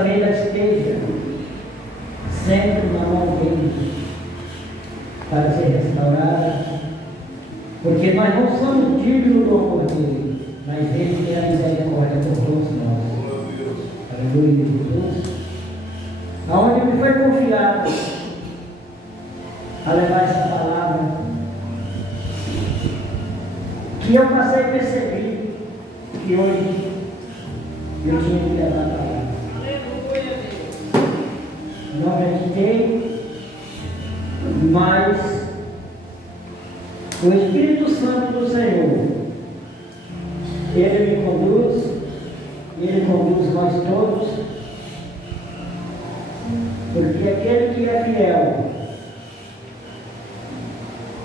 essa vida esteja sempre na mão dele para ser restaurada, porque nós não somos dignos do amor dele, mas ele tem a misericórdia por todos nós. Aleluia, Jesus. Aonde me foi confiado a levar essa palavra, que eu passei a perceber que hoje eu tinha que levar a palavra. Não acreditei, mas o Espírito Santo do Senhor, Ele me conduz, Ele conduz nós todos, porque aquele que é fiel,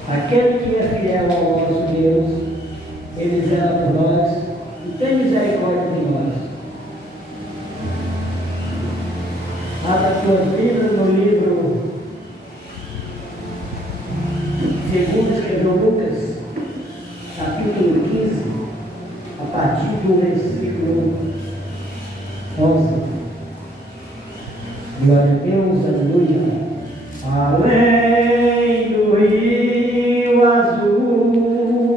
aquele que é fiel ao nosso Deus, Ele zela por nós e tem misericórdia de nós. Abra as tuas Bíblias no livro segundo escreveu Lucas, capítulo 15, a partir do versículo 11. Glória a Deus, aleluia. Além do rio azul,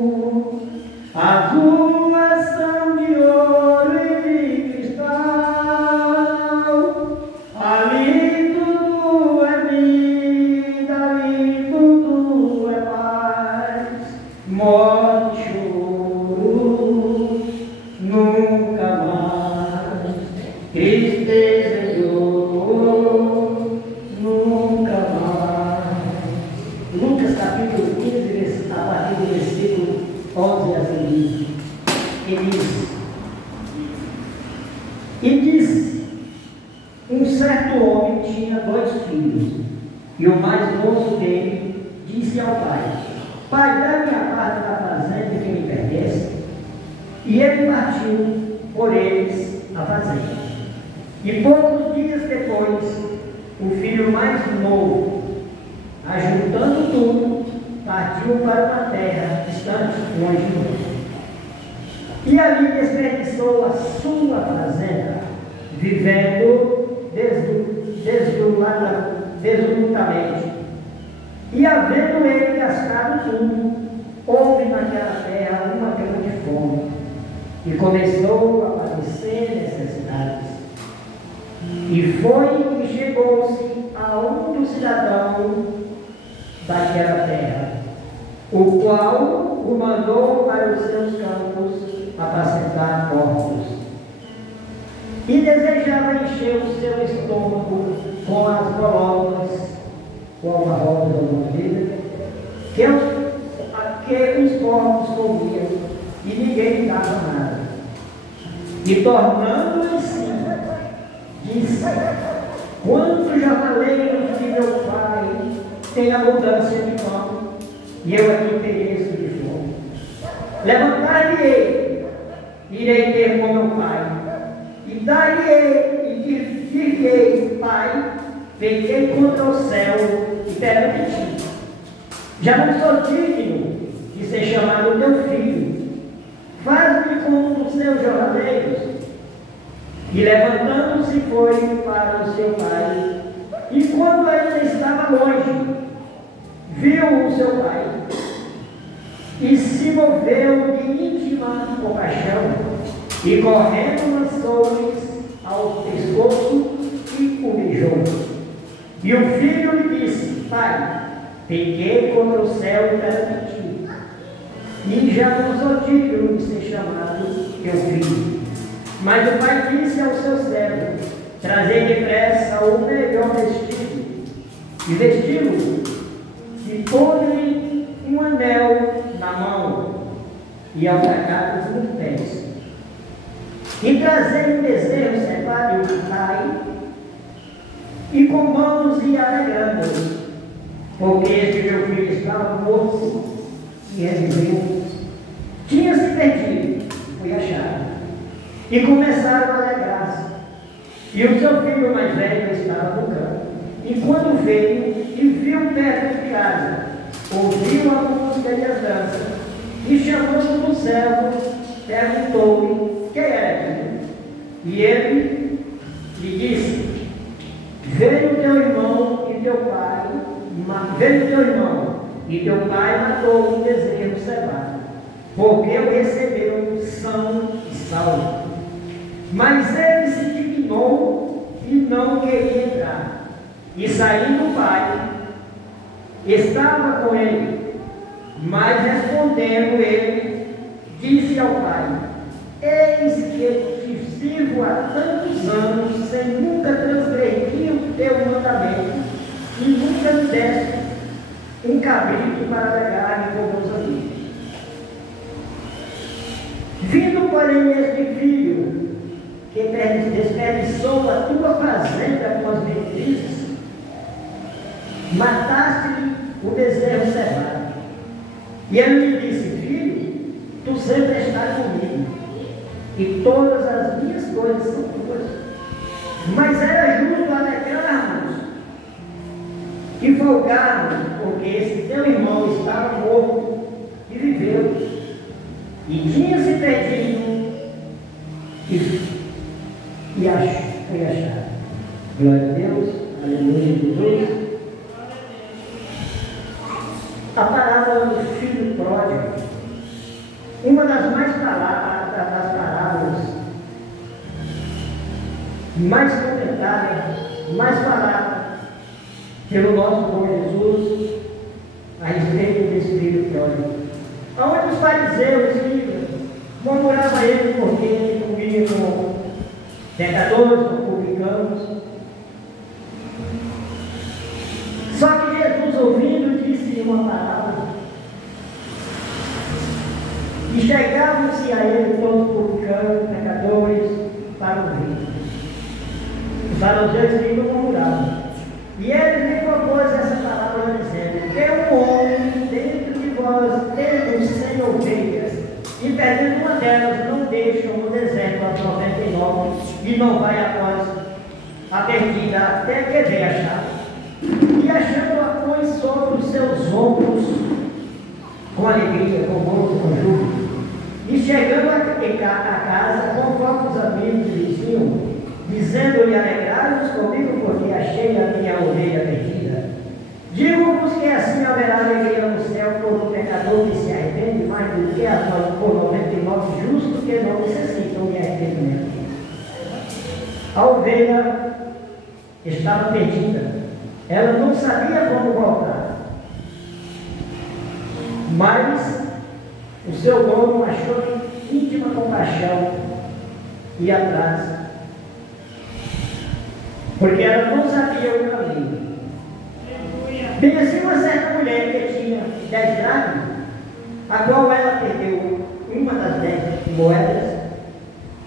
as ruas são de ouro e de cristal, ali tudo é vida, ali tudo é paz, morte, choro, nunca mais, tristeza e dor, nunca mais. Lucas capítulo 15, a partir do versículo 11, assim diz. E disse, um certo homem tinha 2 filhos, e o mais moço dele disse ao pai: Pai, dá-me a parte da fazenda que me pertence. E ele partiu por eles a fazenda. E poucos dias depois, o filho mais novo, ajuntando tudo, partiu para uma terra distante, longe do reino. E ali desperdiçou a sua fazenda, vivendo desolutamente. E havendo ele gastado tudo, houve naquela terra uma grande fome, e começou a padecer necessidades. E foi e chegou-se a um dos cidadãos daquela terra, o qual o mandou para os seus campos apacentar porcos. E desejava encher o seu estômago com as bolobas, com a roda da mordida, que os porcos comiam, e ninguém lhe dava nada. E tornando em si, disse: Quantos jornaleiros de meu pai têm abundância de pão, e eu aqui pereço de fome. Levantar-lhe-ei, irei ter com meu pai, e dar-lhe-ei, e dir-lhe-ei: Pai, pequei contra o céu e perante ti. Já não sou digno de ser chamado teu filho. Faz-me como os seus jornaleiros. E levantando-se foi para o seu pai. E quando ainda estava longe, viu o seu pai e se moveu de íntima compaixão, e correndo lançou-lhes ao pescoço e o beijou. E o filho lhe disse: Pai, pequei contra o céu e perante ti, e já não sou digno de ser chamado teu filho. Mas o pai disse ao seu servo: Trazei depressa o melhor vestido, e vesti-lo, e pôs-lhe um anel na mão, e alpargatas nos pés. E trazei um bezerro cevado e matai, e comamos e alegramos, porque este meu filho estava morto e reviveu, tinha se perdido, foi achado. E começaram a alegrar-se. E o seu filho mais velho estava no campo. E quando veio e viu perto de casa, ouviu a música e as danças, e chamando o servo, perguntou-lhe quem era aquilo. E ele lhe disse: veio teu irmão e teu pai matou um bezerro cevado, porque o recebeu são e salvo. Mas ele se dignou e não queria entrar. E saindo o pai, estava com ele, mas respondendo ele, disse ao pai: eis que te sirvo há tantos anos, sem nunca transgredir o teu mandamento, e nunca me deste um cabrito para pegar com meus amigos. Vindo, porém, este filho, que desperdiçou a tua fazenda com as meretrizes, mataste-lhe o bezerro cevado. E ele lhe disse: filho, tu sempre estás comigo, e todas as minhas coisas são tuas. Mas era justo alegrarmos e folgarmos, porque esse teu irmão estava morto e viveu, e tinha se perdido e foi achado. Glória a Deus, aleluia, Jesus. A parábola do filho pródigo, uma das parábolas mais comentadas, mais faladas pelo nosso bom Jesus a respeito desse filho pródigo. Aonde os fariseus murmuravam ele porque ele comia com pecadores, com publicanos. Só que Jesus, ouvindo, disse uma palavra, e chegavam-se a ele todos publicanos, pecadores, para ouvir. Os fariseus ficam murmuravam. E ele lhe propôs essa palavra dizendo: que um homem dentro de vós tendo 100 ovelhas, e perdendo uma delas, não deixam no deserto as 99, e não vai após a perdida até que venha achar. E achando-a, põe sobre os seus ombros com alegria, com gozo, com júbilo. E chegando a casa, convoca os amigos e vizinhos, dizendo-lhe: alegrai-vos comigo, porque achei a minha ovelha perdida. Digo-vos que assim haverá alegria no céu por um pecador que se arrepende, mais do que por 99 justos que não necessitam de arrependimento. A ovelha estava perdida. Ela não sabia como voltar. Mas o seu dono achou íntima compaixão e ia atrás, porque ela não sabia o caminho. Bem assim, uma certa mulher que tinha 10 dracmas, a qual ela perdeu uma das 10 moedas,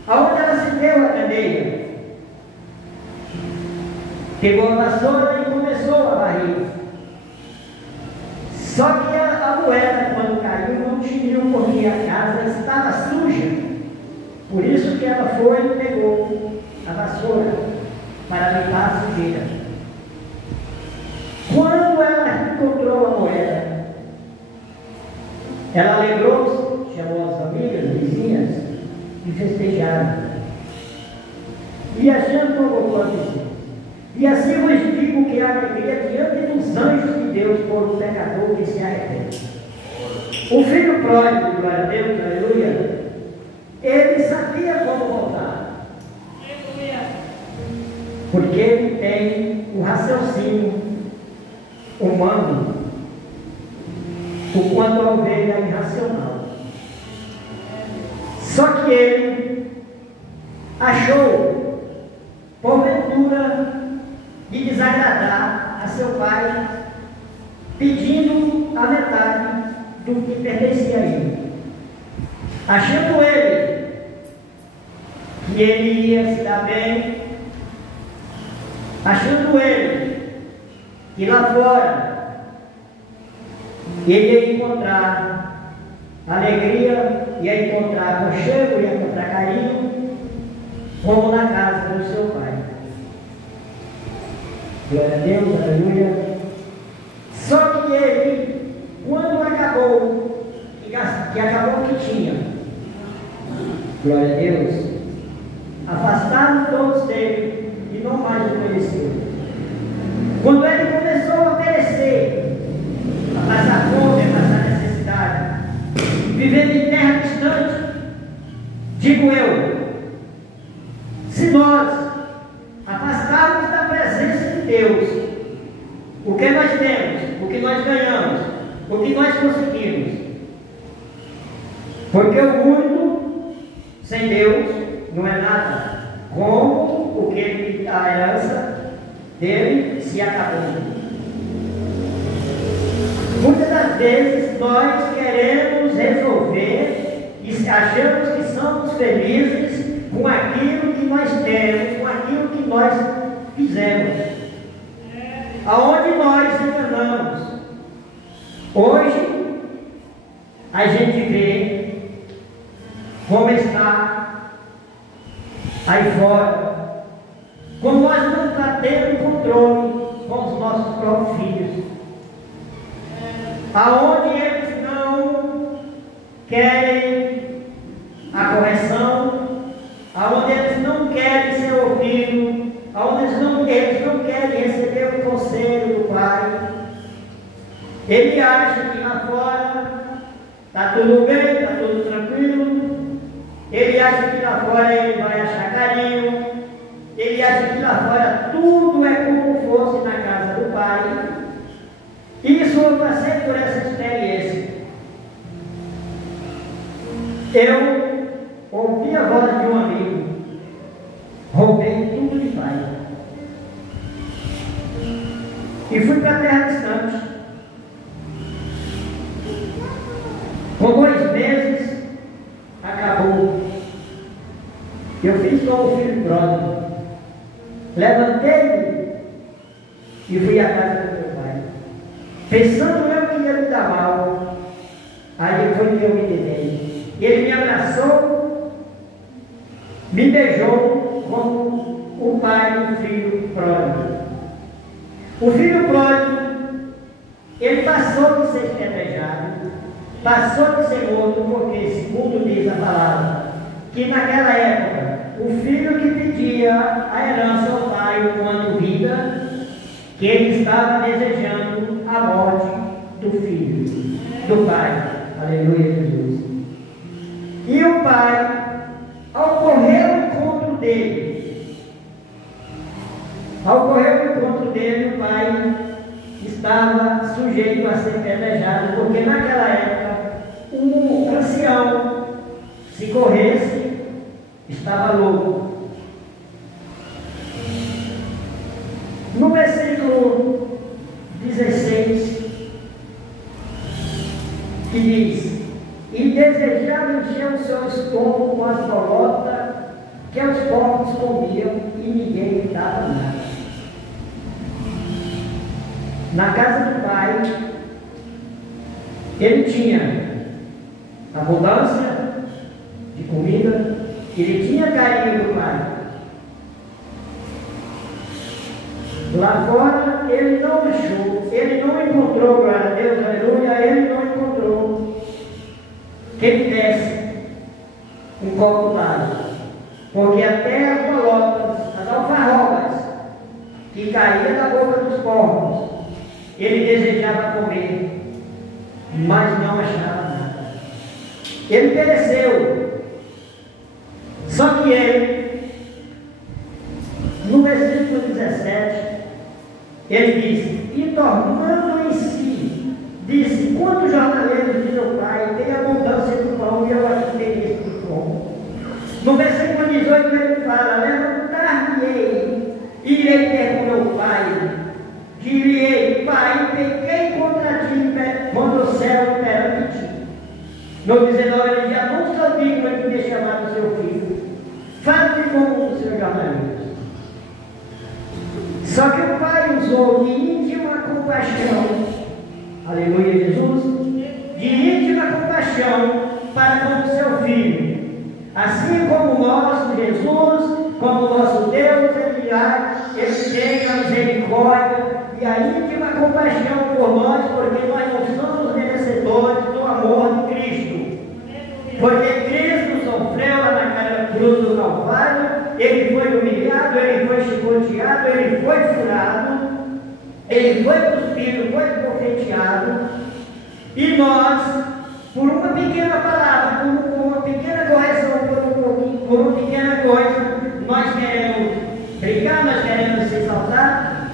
aonde ela se deu a candeia, pegou a vassoura e começou a varrer. Só que a moeda, quando caiu, não tinha, porque a casa estava suja. Por isso que ela foi e pegou a vassoura para limpar a sujeira. Quando ela encontrou a moeda, ela alegrou-se, chamou as famílias, vizinhas e festejaram. E achando como dizer: e assim vos digo que há alegria diante dos anjos de Deus por um pecador que se arrepende. O filho pródigo, glória a Deus, aleluia, ele sabia como voltar, porque ele tem o raciocínio humano, o quanto a ovelha é irracional. Só que ele achou, porventura, de desagradar a seu pai, pedindo a metade do que pertencia a ele. Achando ele que ele ia se dar bem, achando ele que lá fora ele ia encontrar alegria, ia encontrar aconchego, ia encontrar carinho, como na casa do seu pai. Glória a Deus, aleluia. Só que ele, quando acabou, que acabou o que tinha, glória a Deus, afastaram todos dele e não mais o conheceram. que nós temos, o que nós ganhamos, o que nós conseguimos. Porque o mundo sem Deus não é nada, como o que a herança dele se acabou. Muitas das vezes nós queremos resolver e achamos que somos felizes com aquilo que nós temos, com aquilo que nós fizemos. Aonde nós enganamos. Hoje a gente vê como está aí fora, como nós não estamos tendo controle com os nossos próprios filhos, aonde eles não querem a correção, aonde eles não querem ser ouvidos, aonde eles não querem receber o conselho do pai. Ele acha que lá fora está tudo bem, está tudo tranquilo. Ele acha que lá fora ele vai achar carinho. Ele acha que lá fora tudo é como fosse na casa do pai. Isso eu passei por essa experiência. Eu ouvi a voz de um amigo, roubei tudo de pai e fui para a terra distante. Com 2 meses acabou. Eu fiz como filho pródigo, levantei e fui à casa do meu pai, pensando eu que ia me dar mal. Aí foi que eu me dei. Ele me abraçou, me beijou como o pai do filho pródigo. O filho pródigo, ele passou de ser esquadrejado, passou de ser morto, porque, segundo diz a palavra, que naquela época, o filho que pedia a herança ao pai enquanto vida, que ele estava desejando a morte do filho, do pai. Aleluia, Jesus. E o pai, ao correr ao encontro dele, o pai estava sujeito a ser apedrejado, porque naquela época, o ancião, se corresse, estava louco. No versículo 16, que diz: e desejava encher o seu estômago com as bolotas que os porcos comiam, e ninguém lhe dava nada. Na casa do pai, ele tinha abundância de comida, ele tinha carinho do pai. Lá fora, ele não achou, ele não encontrou, glória a Deus, aleluia, ele não encontrou quem desse um copo d'água, porque até as bolotas, as alfarrobas que caíam da boca dos porcos, ele desejava comer, mas não achava nada. Ele pereceu. Só que ele, no versículo 17, ele disse: e tornando em si, disse: quantos jornaleiros de meu pai têm abundância de pão, e eu aqui tenho isso de pão. No versículo 18 ele fala: levantar-me-ei, irei ter com meu pai, direi: pai, pequei contra ti quando o céu perante ti. No 19 ele já não sou digno de me chamar do seu filho, fale como dos seus jornaleiros. Só que o pai usou de íntima compaixão, aleluia, Jesus, de íntima compaixão para com o seu filho. Assim como o nosso Jesus, como o nosso Deus, ele tem a misericórdia e a íntima compaixão por nós, porque nós não somos merecedores do amor de Cristo. Porque Cristo sofreu lá naquela cruz do Calvário, ele foi humilhado, ele foi chicoteado, ele foi furado, ele foi cuspido, foi bofeteado, e nós, por uma pequena palavra, por uma pequena correção, por uma pequena coisa, nós queremos brigar, nós queremos se exaltar.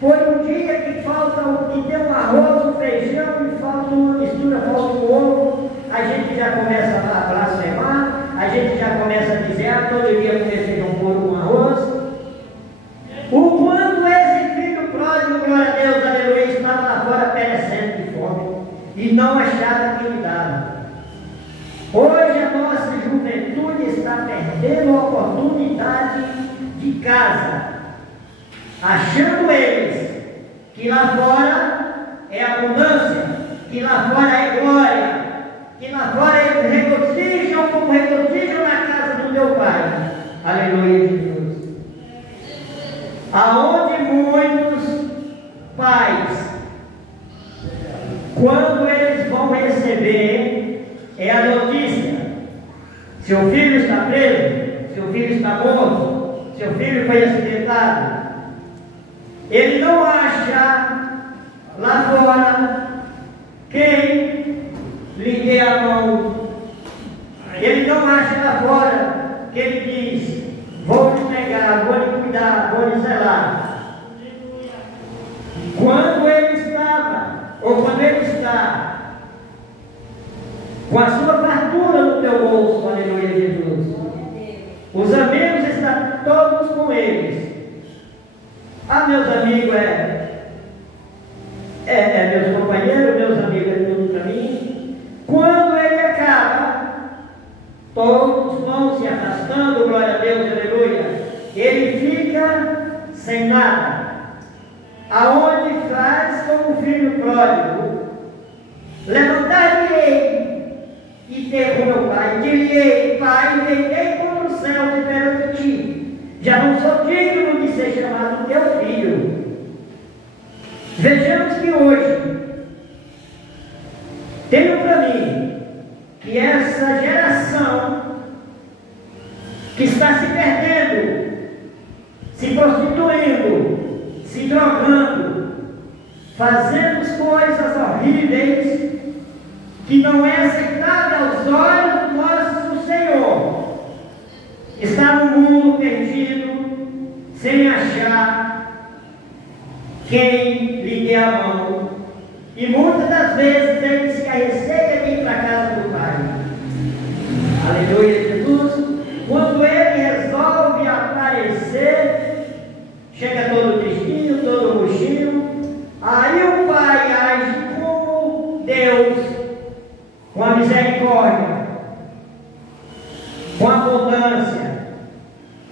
Foi um dia que falta, que tem um arroz, um feijão, e falta uma mistura, falta um ovo, a gente já começa a blasfemar, a gente já começa a dizer, todo dia comer feijão puro com arroz. O quanto esse filho pródigo, glória a Deus, aleluia, estava lá fora perecendo de fome e não achava quem lhe dava. Hoje a nossa juventude está perdendo a oportunidade de casa, achando eles que lá fora é abundância, que lá fora é glória, que lá fora eles regozijam como regozijam na casa do teu Pai. Aleluia, Jesus. Aonde muitos pais, quando eles vão receber, é a notícia: seu filho está preso, seu filho está morto, seu filho foi acidentado. Ele não acha lá fora quem lhe dê a mão. Ele não acha lá fora que ele diz: vou lhe pegar, vou lhe cuidar, vou lhe zelar. Quando ele estava, ou quando ele está com a sua fartura no teu bolso, aleluia, Jesus, os amigos estão todos com eles. Meus amigos meus companheiros, meus amigos é tudo para mim. Quando ele acaba, todos vão se afastando, glória a Deus, aleluia. Ele fica sem nada. Aonde faz como o filho pródigo: levantar-me-ei e ter com meu pai, dir-lhe-ei: Pai, deitei contra o céu e perante ti, já não sou digno de ser chamado teu filho. Vejamos que hoje tenho para mim que essa geração que está se perdendo, se prostituindo, se drogando, fazendo coisas horríveis que não é aceitável aos olhos do nosso Senhor, está no mundo perdido, sem achar quem lhe dê a mão, e muitas das vezes ele se receia de ir para a casa do Pai. Aleluia, Jesus. Quando ele resolve aparecer, chega todo tristinho, todo murchinho. Aí o Pai age como Deus, com a misericórdia, com abundância,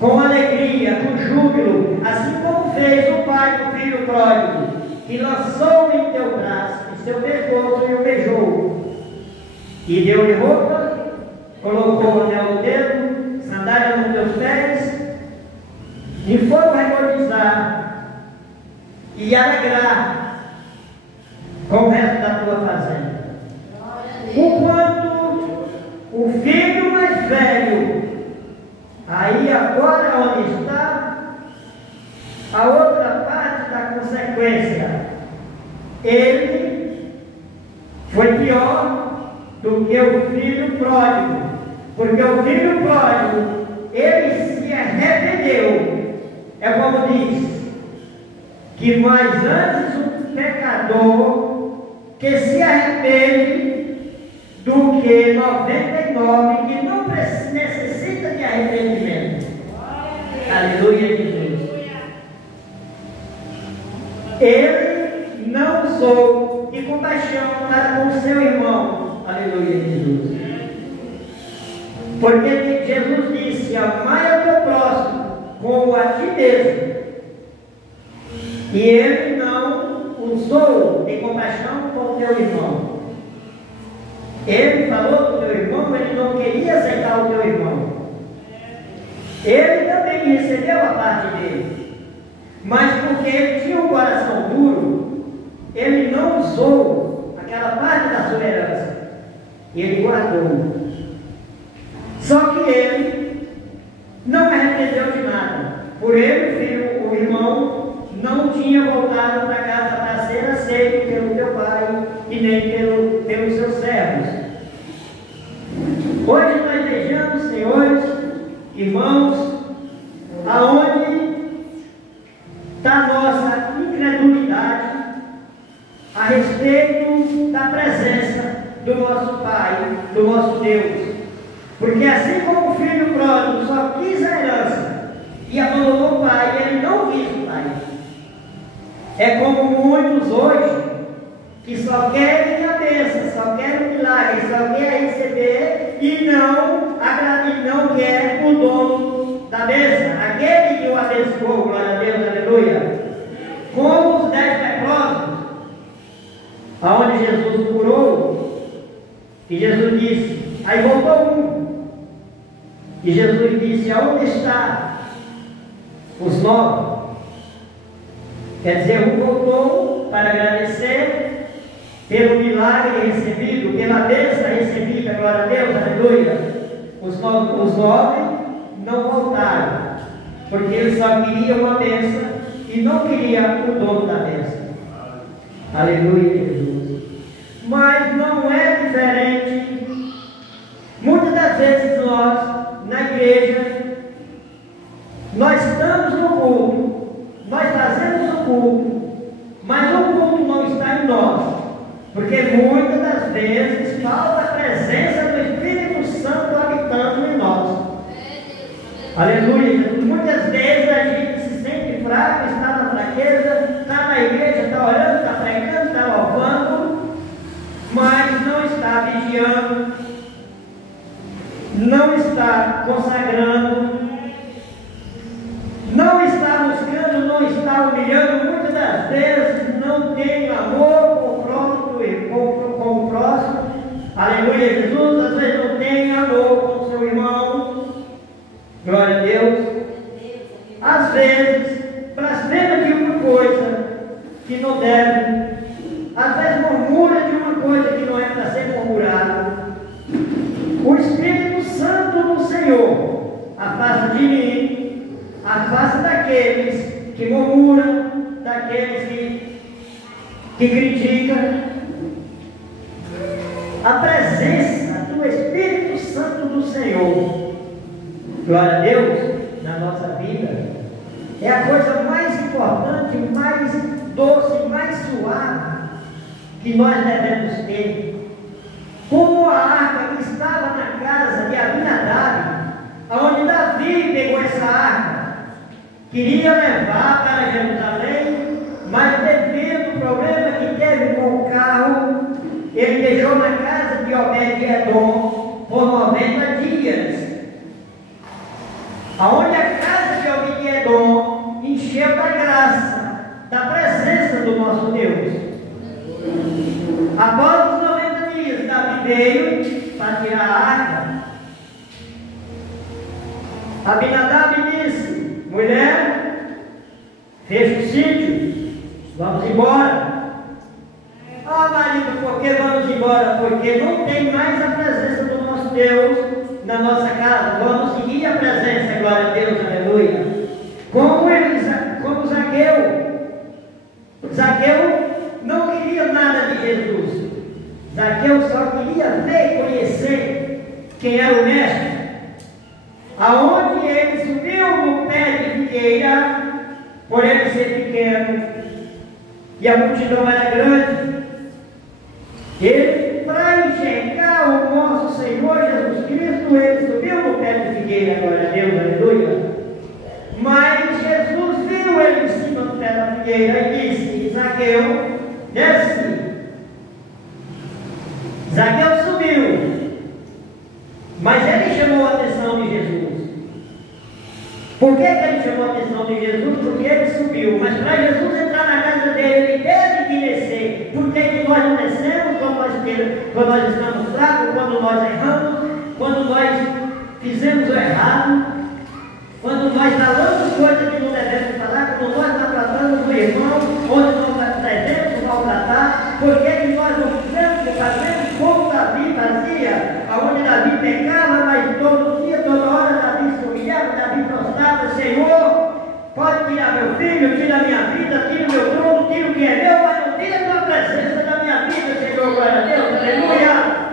com alegria, com júbilo, assim como fez o pai do filho pródigo, que lançou em teu braço, em seu pescoço, e o beijou, e deu-lhe roupa, colocou o anel no dedo, sandália nos teus pés, e foi regozijar e alegrar com o resto da tua fazenda. O quanto o filho mais velho, aí agora onde está, a outra parte da consequência, ele foi pior do que o filho pródigo, porque o filho pródigo, ele se arrependeu. É como diz, que mais antes o pecador que se arrepende do que 99 que não necessita de arrependimento. Aleluia, Jesus. Ele não usou de compaixão para com seu irmão. Aleluia, Jesus. Porque Jesus disse: amai ao teu próximo como a ti mesmo. E ele não usou de compaixão com o teu irmão. Ele falou com o teu irmão, ele não queria aceitar o teu irmão. Ele também recebeu a parte dele, mas porque ele tinha um coração duro, ele não usou aquela parte da sua herança, ele guardou. Só que ele não arrependeu de nada. Por ele, o irmão não tinha voltado para casa para ser aceito pelo teu pai e nem pelos seus servos. Hoje nós vejamos, senhores, irmãos, aonde está a nossa incredulidade, a respeito da presença do nosso Pai, do nosso Deus. Porque assim como o filho pródigo só quis a herança e abandonou o pai, ele não quis o pai. É como muitos hoje que só querem a bênção, só querem o milagre, só querem receber e não quer o dono da bênção, aquele que o abençoou, glória a Deus, aleluia. Como os 10 leprosos, aonde Jesus curou, e Jesus disse, aí voltou um, e Jesus disse, aonde está os 9? Quer dizer, um voltou para agradecer pelo milagre recebido, pela bênção recebida, glória a Deus, aleluia. Os 9 não voltaram, porque eles só queriam a bênção e não queriam o dono da bênção. Aleluia, Jesus. Mas não é diferente. Muitas das vezes nós, na igreja, nós estamos no culto, nós fazemos o culto, mas o culto não está em nós, porque muitas das vezes falta a presença do Espírito Santo habitando em nós. Aleluia. Muitas vezes a gente se sente fraco, está na fraqueza, está na igreja, está orando, está pregando, está louvando, mas não está vigiando, não está consagrando, não está buscando, não está humilhando. Muitas das vezes não tem amor com o próximo. Aleluia, Jesus. Às vezes não tem amor com o seu irmão. Glória a Deus. Às vezes blasfema de uma coisa que não deve. Às vezes murmura de uma coisa que não é para ser murmurada. O Espírito Santo do Senhor afasta de mim, afasta daqueles que murmuram, daqueles que criticam. A presença do Espírito Santo do Senhor, glória a Deus, na nossa vida, é a coisa mais importante, mais doce, mais suave que nós devemos ter. Como a arca que estava na casa de Abinadab, onde Davi pegou essa arca, queria levar para Jerusalém, mas devido ao problema que teve com o carro, ele deixou na casa de Obed-Edom por 90 dias. Aonde a casa de Obed-Edom encheu da graça, da presença do nosso Deus. Após os 90 dias, Davi veio para tirar a arca. Abinadab disse: mulher, fecha o sítio, vamos embora. Ah, marido, por que vamos embora? Porque não tem mais a presença do nosso Deus na nossa casa. Vamos seguir a presença, glória a Deus, aleluia. Como Zaqueu não queria nada de Jesus. Zaqueu só queria ver e conhecer quem era o mestre. Aonde ele subiu no pé de figueira, por ele ser pequeno, e a multidão era grande, ele, para enxergar o nosso Senhor Jesus Cristo, ele subiu no pé de figueira, glória a Deus, aleluia. Mas Jesus viu ele em cima do pé da figueira e disse: Zaqueu, desce. Zaqueu subiu, mas ele chamou a atenção de Jesus. Por que ele chamou a atenção de Jesus? Porque ele subiu, mas para Jesus entrar na casa dele, ele teve que descer. Por que nós não descemos quando nós estamos fracos, quando nós erramos, quando nós fizemos o errado, quando nós falamos coisas que não devemos falar, quando nós maltratamos o irmão, onde nós devemos maltratar? Por que nós não fazemos como Davi fazia, aonde Davi pecava, mas todo dia, toda hora Davi se humilhava, Davi prostrava: Senhor, pode tirar meu filho, tira a minha vida, tira o meu trono, tira o que é meu, mas não tira a tua presença da minha vida, Senhor, glória a Deus, aleluia.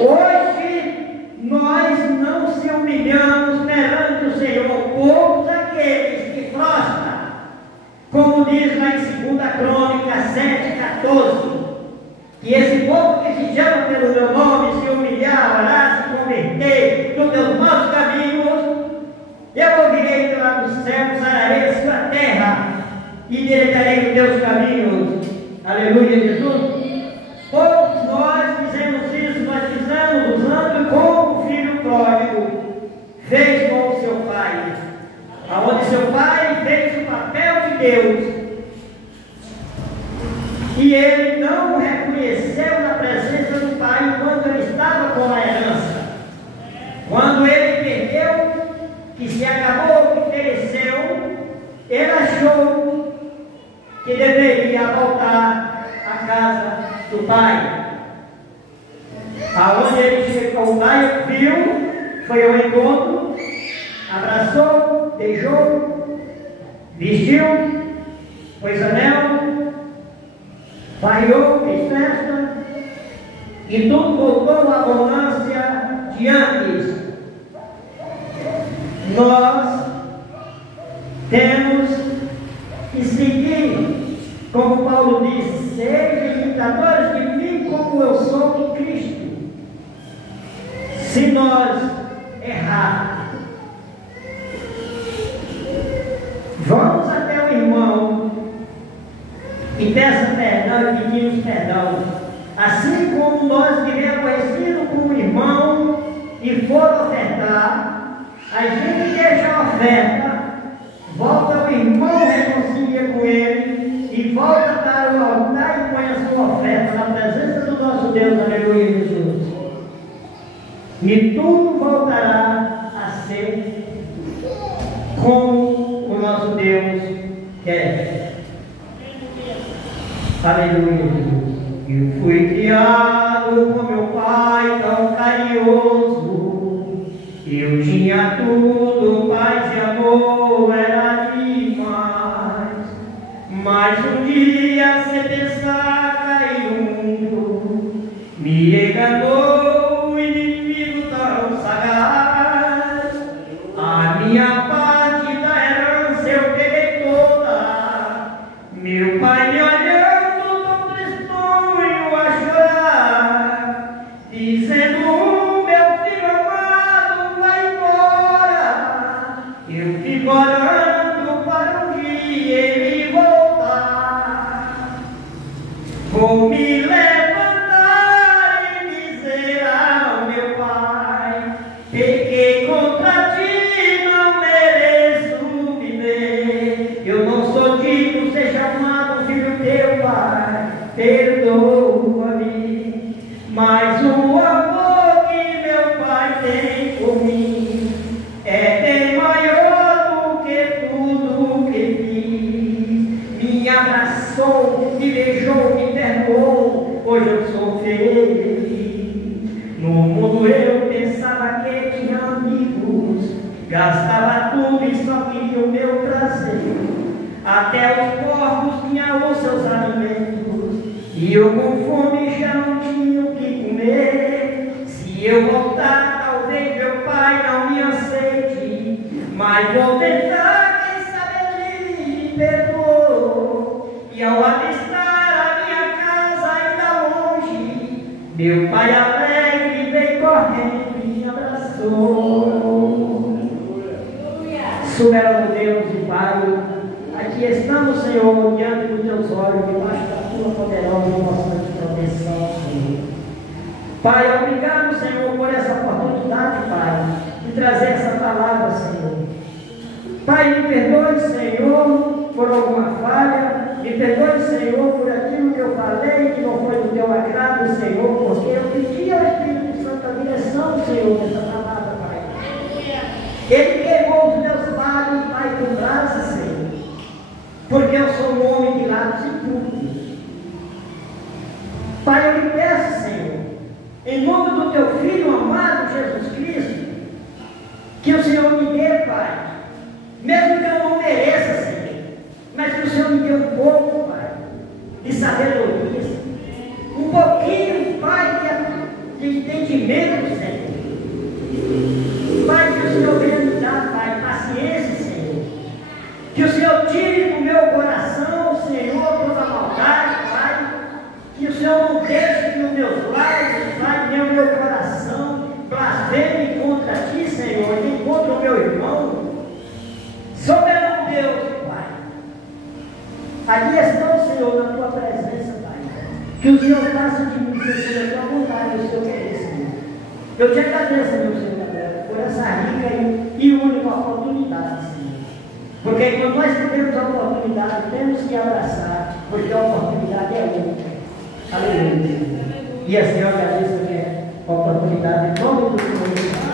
Hoje nós não se humilhamos perante o Senhor, poucos aqueles que prostram, como diz lá em 2 Crônicas 7, pelo meu nome, se humilhar, orar, se converter dos teus maus caminhos, eu ouvirei do lado dos céus, sararei a sua terra e endireitarei os teus caminhos. Aleluia, Jesus. Todos nós fizemos isso, nós fizemos usando como o filho pródigo fez com o seu pai, aonde seu pai fez o papel de Deus e ele não o reconheceu na presença do pai enquanto ele estava com a herança. Quando ele perdeu, que se acabou, que pereceu, ele achou que deveria voltar à casa do pai. Aonde ele chegou, o pai viu, foi ao encontro, abraçou, beijou, vestiu, pôs anel, varreu, fez festa, e tudo voltou à abundância de antes. Nós temos que seguir, como Paulo disse, sejam imitadores de mim como eu sou de Cristo. Se nós errar, vamos até o irmão e peça perdão e pedimos perdão. Assim como nós viver aborrecido com o irmão e for ofertar, a gente deixa a oferta, volta ao irmão, reconcilia com ele e volta para o altar e põe a sua oferta na presença do nosso Deus. Aleluia, Jesus. E tudo voltará a ser como o nosso Deus quer. Aleluia, Jesus. Eu fui criado com meu pai tão carinhoso. Eu tinha tudo, paz e amor, era demais. Mas um dia, sem pensar, caiu no mundo, me enganou o inimigo tão sagaz. A minha parte da herança eu peguei toda. Meu pai me olhando, todo tristonho a chorar, dizendo: meu filho amado, vai embora. Eu fico orando para um dia ele voltar. Vou me levantar e dizer ao meu pai: pequei contra ti, não mereço viver. Eu não sou digno de ser chamado filho teu, pai. Perdoa-me. Mas o amor que meu pai tem por mim é bem maior do que tudo que fiz. Me abraçou, me beijou, me perdoou. Hoje eu sou feliz. No mundo eu pensava que tinha amigos, gastava tudo e só queria o meu prazer. Até os porcos tinham os seus alimentos e eu com fome já não tinha o que comer. Se eu voltar, talvez meu pai não me aceite, mas vou tentar, quem sabe ele me perdoou. E ao avistar a minha casa ainda longe, meu pai alegre veio correndo e me abraçou. Soberano Deus e Pai, aqui estamos, Senhor, diante dos teus olhos, debaixo da tua poderosa e constante proteção, Senhor. Pai, obrigado, Senhor, por essa oportunidade, Pai, de trazer essa palavra, Senhor. Pai, me perdoe, Senhor, por alguma falha, me perdoe, Senhor, por aquilo que eu falei que não foi do teu agrado, Senhor, porque eu pedi ao Espírito Santo a direção, Senhor, dessa palavra, Pai. Ele queimou os meus lábios, Pai, com brasa, Senhor, porque eu sou um homem de lábios impuros. Pai, eu lhe peço, Senhor, em nome do teu Filho amado, Jesus Cristo, que o Senhor me dê, Pai, mesmo que eu não mereça, Senhor, mas que o Senhor me dê um pouco, Pai, de sabedoria, um pouquinho, Pai, de entendimento, Senhor. Pai, que o Senhor venha me dar, Pai, paciência, Senhor. Que o Senhor tire do meu coração, Senhor, toda a maldade, Pai. Que o Senhor não deixe que os meus lábios, Pai, Aqui estou, Senhor, na tua presença, Pai. Que o Senhor faça de mim, Senhor, a tua vontade, o Senhor querer, Senhor. Eu te agradeço, meu Senhor, por essa rica e única oportunidade, Senhor. Porque quando nós temos a oportunidade, temos que abraçar, porque a oportunidade é única. Aleluia. E assim eu agradeço a oportunidade em nome do Senhor.